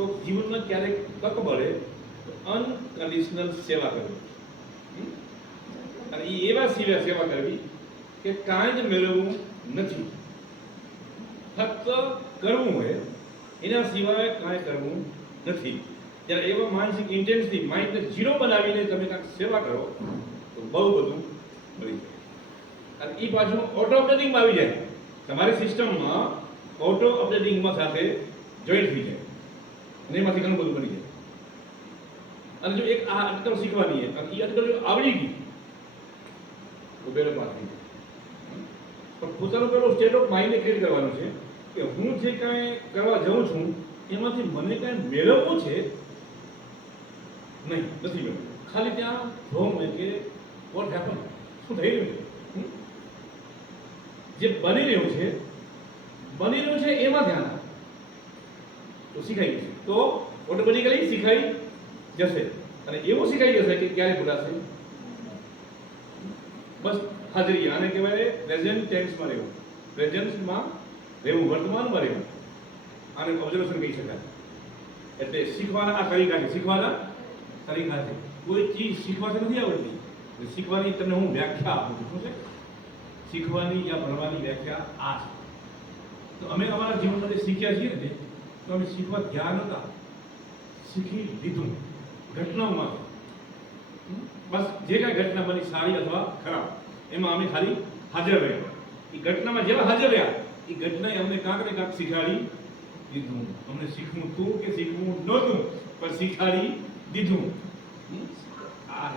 તો જીવનમાં ક્યારેક તક મળે તો અનકન્ડિશનલ સેવા કરવી, અને એવા સેવા કરવી કે કાંઈ જ મેળવવું નથી, ફક્ત કરવું હોય, એના સિવાય કાંઈ કરવું નથી. જ્યારે એવા માનસિક ઇન્ટેન્સથી માઇન્ડને ઝીરો બનાવીને તમે કાંઈક સેવા કરો તો બહુ બધું મળી જાય. અને એ પાછું ઓટો અપડેટિંગમાં આવી જાય, તમારી સિસ્ટમમાં ઓટો અપડેટિંગમાં સાથે જોઈન્ટ થઈ જાય અને એમાંથી ઘણું બધું બની જાય. અને જો એક આ અટકળ શીખવાની છે અને એ અટકળ જો આવડી ગઈ તો બેલો પાસ થઈ જાય. પણ પોતાનો પેલો સ્ટેટ ઓફ માઇન્ડને ક્રિએટ કરવાનું છે કે હું જે કાંઈ કરવા જાઉં છું એમાંથી મને કાંઈ મેળવવું છે નહીં, નથી મેળવવું. ખાલી ત્યાં જોવું હોય કે વોટ હેપન, શું થઈ રહ્યું છે, જે બની રહ્યું છે એમાં ધ્યાન આપો તો શીખાઈ જશે. તો ઓટોમેટિકલી શીખાઈ જશે અને એવું શીખાઈ જશે કે ક્યારે ભૂલાશે. બસ હાજરી, આને કહેવાય પ્રેઝન્ટ ટેન્સમાં રહેવું, પ્રેઝન્સમાં રહેવું, વર્તમાનમાં રહેવું. આને ઓબ્ઝર્વેશન કહી શકાય. એટલે શીખવાના આ તરીકા છે, શીખવાના તરીકા છે. કોઈ ચીજ શીખવાથી નથી આવડતી, શીખવાની તમને હું વ્યાખ્યા આપું છું. શું છે શીખવાની યા ભણવાની વ્યાખ્યા? આ છે. તો અમે અમારા જીવનમાં જે શીખ્યા છીએ ને, તો અમે શીખવા ગયા નહોતા, શીખી લીધું ઘટનાઓમાં. બસ જે કાંઈ ઘટના બની, સારી અથવા ખરાબ, એમાં અમે ખાલી હાજર રહ્યા. એ ઘટનામાં જેવા હાજર રહ્યા એ ઘટનાએ અમને કાંક ને કાંક શીખવાડી દીધું. અમને શીખવું હતું કે શીખવું નહોતું, પણ શીખવાડી દીધું. આ